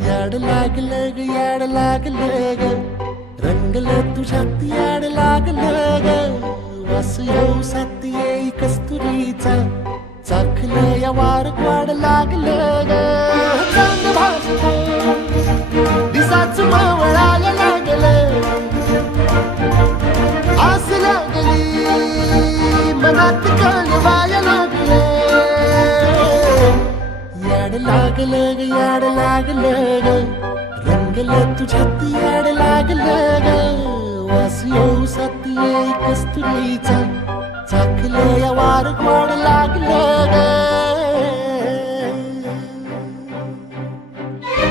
याड लागलं ग याड लागलं ग रंगलं तुझ्यात याड लागलं ग वास येऊ साथ येई कस्तुरीचा चाखलं या वार वाड लागलं ग चांद भाजलं दिसाच मावळायला लागलं आस लागली मनात कळवायला लागलं याड लागलं ग याड लागलं ग रंगलं तुझ्यात याड लागलं ग वास येऊ साथ येई कस्तुरीचा चाखलं या वार वाड लागलं ग